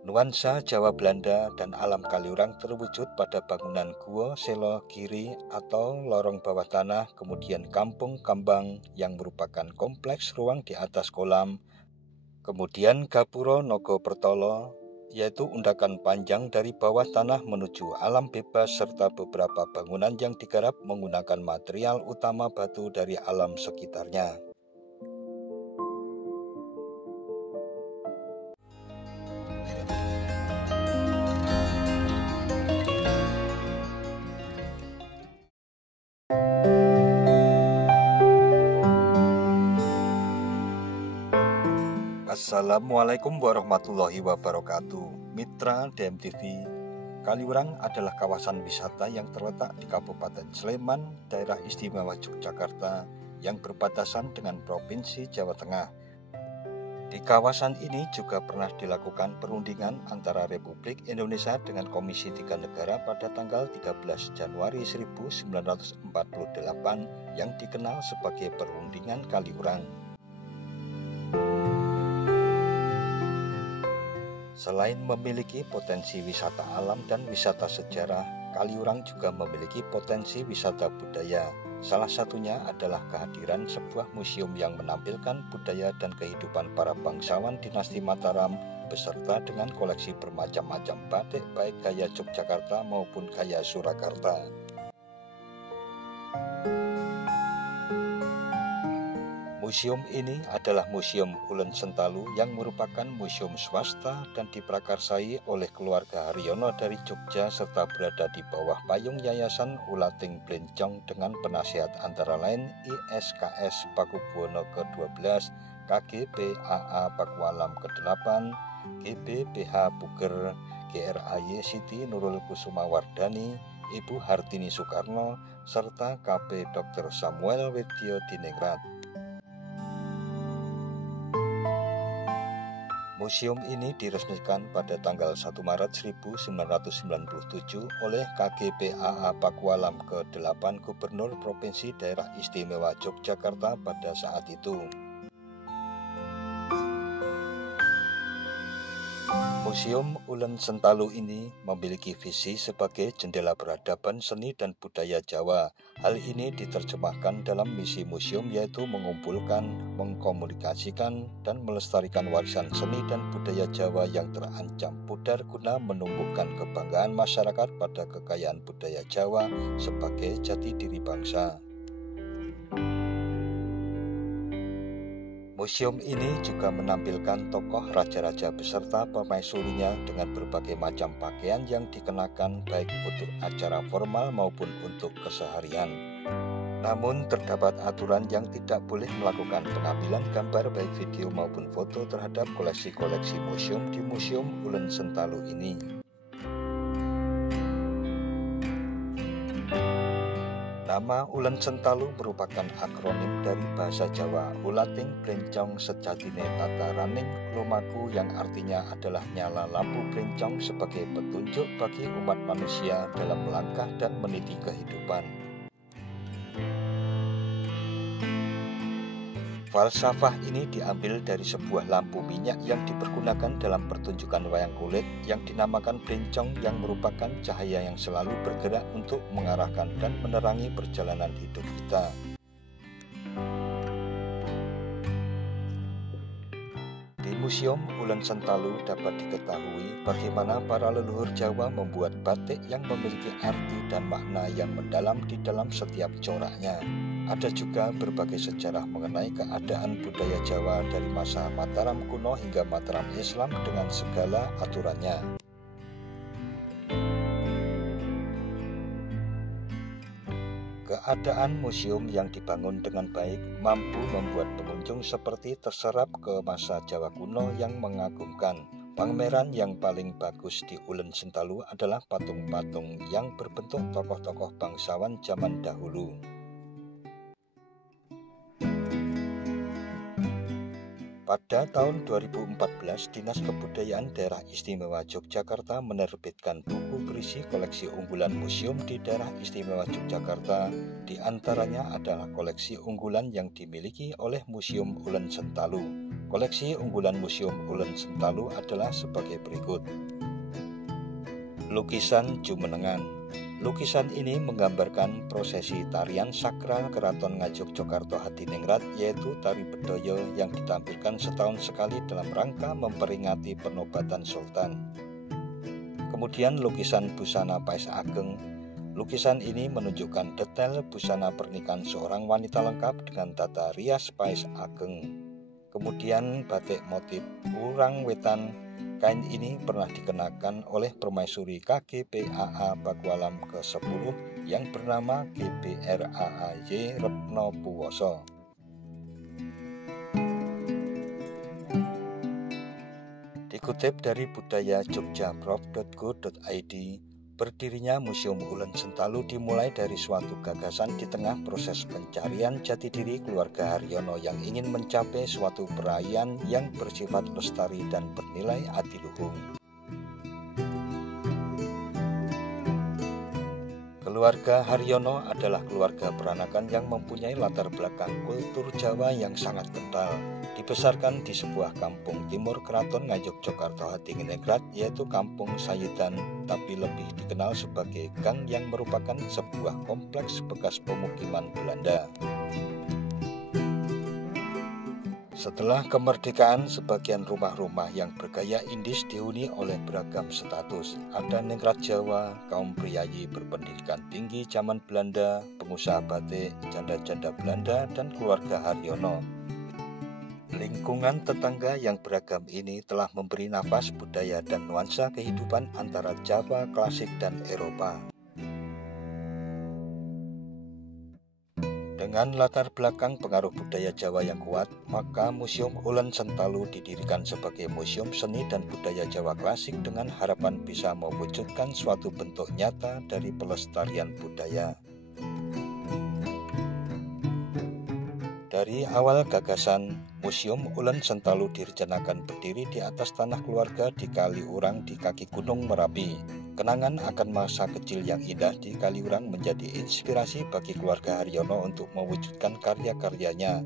Nuansa Jawa Belanda dan alam Kaliurang terwujud pada bangunan Guo Selo Giri atau lorong bawah tanah, kemudian Kampung Kambang yang merupakan kompleks ruang di atas kolam, kemudian Gapuro Nogo Pertolo, yaitu undakan panjang dari bawah tanah menuju alam bebas, serta beberapa bangunan yang digarap menggunakan material utama batu dari alam sekitarnya. Assalamualaikum warahmatullahi wabarakatuh. Mitra DMTV, Kaliurang adalah kawasan wisata yang terletak di Kabupaten Sleman, Daerah Istimewa Yogyakarta, yang berbatasan dengan Provinsi Jawa Tengah. Di kawasan ini juga pernah dilakukan perundingan antara Republik Indonesia dengan Komisi 3 Negara pada tanggal 13 Januari 1948 yang dikenal sebagai Perundingan Kaliurang. Selain memiliki potensi wisata alam dan wisata sejarah, Kaliurang juga memiliki potensi wisata budaya. Salah satunya adalah kehadiran sebuah museum yang menampilkan budaya dan kehidupan para bangsawan dinasti Mataram beserta dengan koleksi bermacam-macam batik baik gaya Yogyakarta maupun gaya Surakarta. Museum ini adalah Museum Ulen Sentalu yang merupakan museum swasta dan diprakarsai oleh keluarga Haryono dari Jogja serta berada di bawah payung Yayasan Ulating Blencong dengan penasihat antara lain ISKS Pakubuwono ke-12, KGPAA Pakualam ke-8, GBPH Puger, GRAY Siti Nurul Kusuma Wardani, Ibu Hartini Soekarno, serta KP Dr. Samuel Weddio Diningrat. Museum ini diresmikan pada tanggal 1 Maret 1997 oleh KGPAA Pakualam ke-8 Gubernur Provinsi Daerah Istimewa Yogyakarta pada saat itu. Museum Ulen Sentalu ini memiliki visi sebagai jendela peradaban seni dan budaya Jawa. Hal ini diterjemahkan dalam misi museum, yaitu mengumpulkan, mengkomunikasikan, dan melestarikan warisan seni dan budaya Jawa yang terancam pudar guna menumbuhkan kebanggaan masyarakat pada kekayaan budaya Jawa sebagai jati diri bangsa. Museum ini juga menampilkan tokoh raja-raja beserta permaisurinya dengan berbagai macam pakaian yang dikenakan baik untuk acara formal maupun untuk keseharian. Namun terdapat aturan yang tidak boleh melakukan pengambilan gambar baik video maupun foto terhadap koleksi-koleksi museum di Museum Ulen Sentalu ini. Nama Ulen Sentalu merupakan akronim dari bahasa Jawa Ulating Blencong Sejatine Tataraning Lumaku, yang artinya adalah nyala lampu blencong sebagai petunjuk bagi umat manusia dalam melangkah dan meniti kehidupan. Falsafah ini diambil dari sebuah lampu minyak yang dipergunakan dalam pertunjukan wayang kulit yang dinamakan blencong, yang merupakan cahaya yang selalu bergerak untuk mengarahkan dan menerangi perjalanan hidup kita. Di Museum Ulen Sentalu dapat diketahui bagaimana para leluhur Jawa membuat batik yang memiliki arti dan makna yang mendalam di dalam setiap coraknya. Ada juga berbagai sejarah mengenai keadaan budaya Jawa dari masa Mataram kuno hingga Mataram Islam dengan segala aturannya. Keadaan museum yang dibangun dengan baik mampu membuat pengunjung seperti terserap ke masa Jawa kuno yang mengagumkan. Pameran yang paling bagus di Ulen Sentalu adalah patung-patung yang berbentuk tokoh-tokoh bangsawan zaman dahulu. Pada tahun 2014, Dinas Kebudayaan Daerah Istimewa Yogyakarta menerbitkan buku berisi koleksi unggulan museum di Daerah Istimewa Yogyakarta. Di antaranya adalah koleksi unggulan yang dimiliki oleh Museum Ulen Sentalu. Koleksi unggulan Museum Ulen Sentalu adalah sebagai berikut. Lukisan Jumenengan. Lukisan ini menggambarkan prosesi tarian sakral Keraton Ngayogyakarta Hadiningrat, yaitu tari bedoyo yang ditampilkan setahun sekali dalam rangka memperingati penobatan Sultan. Kemudian lukisan Busana Pais Ageng. Lukisan ini menunjukkan detail busana pernikahan seorang wanita lengkap dengan tata rias Pais Ageng. Kemudian batik motif Urang Wetan. Kain ini pernah dikenakan oleh permaisuri KGPAA Pakualam ke-10 yang bernama GBRAAY Retno Puwoso. Dikutip dari budaya-jogja-prof.go.id, berdirinya Museum Ulen Sentalu dimulai dari suatu gagasan di tengah proses pencarian jati diri keluarga Haryono yang ingin mencapai suatu perayaan yang bersifat lestari dan bernilai adiluhung. Keluarga Haryono adalah keluarga peranakan yang mempunyai latar belakang kultur Jawa yang sangat kental. Dibesarkan di sebuah kampung timur Keraton Ngayogyakarta Hadiningrat, yaitu Kampung Sayidan, tapi lebih dikenal sebagai Gang, yang merupakan sebuah kompleks bekas pemukiman Belanda. Setelah kemerdekaan, sebagian rumah-rumah yang bergaya Indis dihuni oleh beragam status. Ada ningrat Jawa, kaum priayi berpendidikan tinggi zaman Belanda, pengusaha batik, janda-janda Belanda, dan keluarga Haryono. Lingkungan tetangga yang beragam ini telah memberi nafas budaya dan nuansa kehidupan antara Jawa klasik dan Eropa. Dengan latar belakang pengaruh budaya Jawa yang kuat, maka Museum Ulen Sentalu didirikan sebagai museum seni dan budaya Jawa klasik dengan harapan bisa mewujudkan suatu bentuk nyata dari pelestarian budaya. Dari awal gagasan, Museum Ulen Sentalu direncanakan berdiri di atas tanah keluarga di Kaliurang di kaki Gunung Merapi. Kenangan akan masa kecil yang indah di Kaliurang menjadi inspirasi bagi keluarga Haryono untuk mewujudkan karya-karyanya.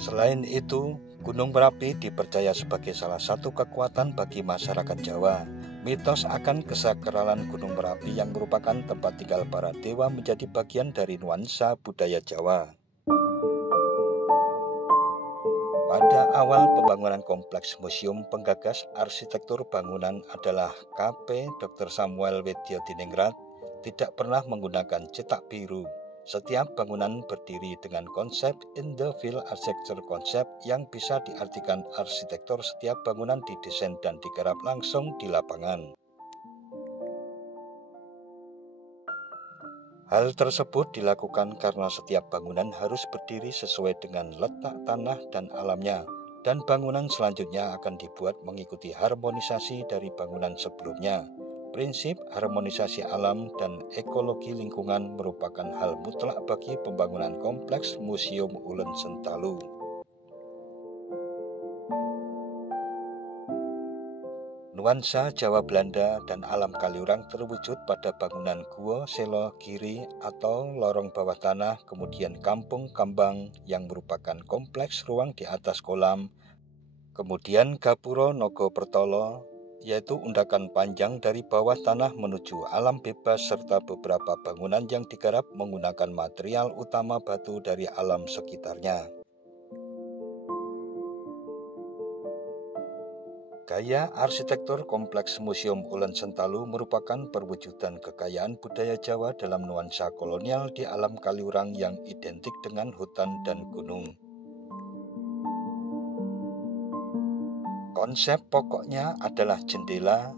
Selain itu, Gunung Merapi dipercaya sebagai salah satu kekuatan bagi masyarakat Jawa. Mitos akan kesakralan Gunung Merapi yang merupakan tempat tinggal para dewa menjadi bagian dari nuansa budaya Jawa. Pada awal pembangunan kompleks museum, penggagas arsitektur bangunan adalah KP Dr. Samuel Weddiodiningrat, tidak pernah menggunakan cetak biru. Setiap bangunan berdiri dengan konsep in the field architecture concept yang bisa diartikan arsitektur setiap bangunan didesain dan digarap langsung di lapangan. Hal tersebut dilakukan karena setiap bangunan harus berdiri sesuai dengan letak tanah dan alamnya, dan bangunan selanjutnya akan dibuat mengikuti harmonisasi dari bangunan sebelumnya. Prinsip harmonisasi alam dan ekologi lingkungan merupakan hal mutlak bagi pembangunan kompleks Museum Ulen Sentalu. Nuansa Jawa Belanda dan alam Kaliurang terwujud pada bangunan Guo Selo Giri atau lorong bawah tanah, kemudian Kampung Kambang yang merupakan kompleks ruang di atas kolam, kemudian Gapuro Nogo Pertolo, yaitu undakan panjang dari bawah tanah menuju alam bebas, serta beberapa bangunan yang digarap menggunakan material utama batu dari alam sekitarnya. Gaya arsitektur kompleks Museum Ulen Sentalu merupakan perwujudan kekayaan budaya Jawa dalam nuansa kolonial di alam Kaliurang yang identik dengan hutan dan gunung. Konsep pokoknya adalah jendela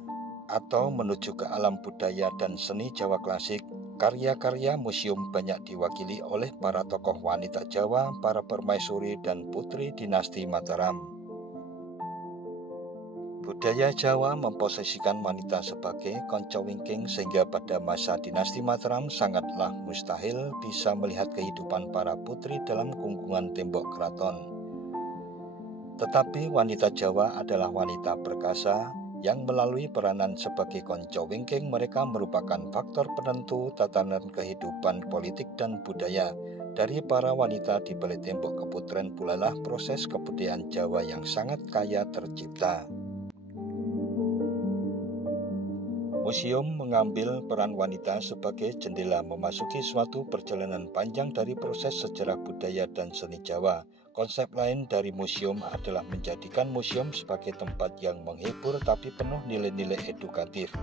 atau menuju ke alam budaya dan seni Jawa klasik. Karya-karya museum banyak diwakili oleh para tokoh wanita Jawa, para permaisuri dan putri dinasti Mataram. Budaya Jawa memposisikan wanita sebagai konco wingking, sehingga pada masa dinasti Mataram sangatlah mustahil bisa melihat kehidupan para putri dalam kungkungan tembok keraton. Tetapi wanita Jawa adalah wanita perkasa yang melalui peranan sebagai konco wingking mereka merupakan faktor penentu tatanan kehidupan politik dan budaya. Dari para wanita di balik tembok keputren pulalah proses kebudayaan Jawa yang sangat kaya tercipta. Museum mengambil peran wanita sebagai jendela memasuki suatu perjalanan panjang dari proses sejarah budaya dan seni Jawa. Konsep lain dari museum adalah menjadikan museum sebagai tempat yang menghibur tapi penuh nilai-nilai edukatif.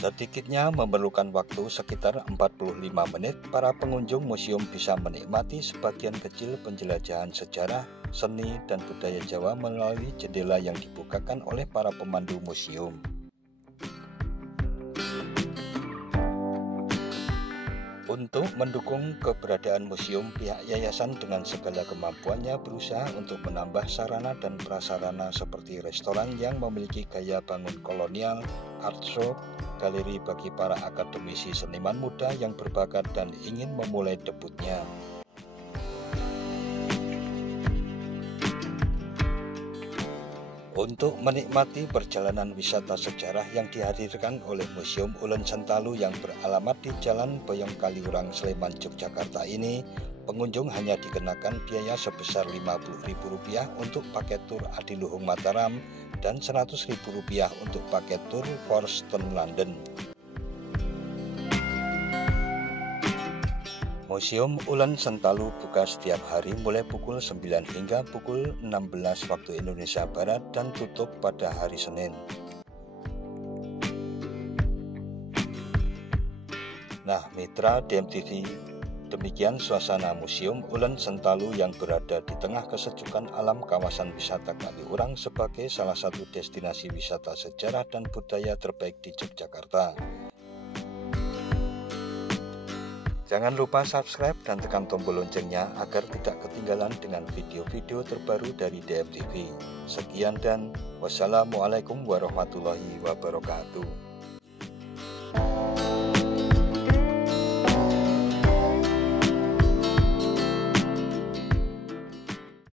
Sedikitnya memerlukan waktu sekitar 45 menit, para pengunjung museum bisa menikmati sebagian kecil penjelajahan sejarah, seni, dan budaya Jawa melalui jendela yang dibukakan oleh para pemandu museum. Untuk mendukung keberadaan museum, pihak yayasan dengan segala kemampuannya berusaha untuk menambah sarana dan prasarana seperti restoran yang memiliki gaya bangun kolonial, art shop, galeri bagi para akademisi seniman muda yang berbakat dan ingin memulai debutnya. Untuk menikmati perjalanan wisata sejarah yang dihadirkan oleh Museum Ulen Sentalu yang beralamat di Jalan Boyong Kaliurang, Sleman, Yogyakarta ini, pengunjung hanya dikenakan biaya sebesar Rp50.000 untuk paket tur Adiluhung Mataram dan Rp100.000 untuk paket tur Folkestone London. Museum Ulen Sentalu buka setiap hari mulai pukul 9 hingga pukul 16 waktu Indonesia Barat dan tutup pada hari Senin. Nah, mitra DMTV, demikian suasana Museum Ulen Sentalu yang berada di tengah kesejukan alam kawasan wisata Kaliurang sebagai salah satu destinasi wisata sejarah dan budaya terbaik di Yogyakarta. Jangan lupa subscribe dan tekan tombol loncengnya agar tidak ketinggalan dengan video-video terbaru dari DMTV. Sekian dan wassalamualaikum warahmatullahi wabarakatuh.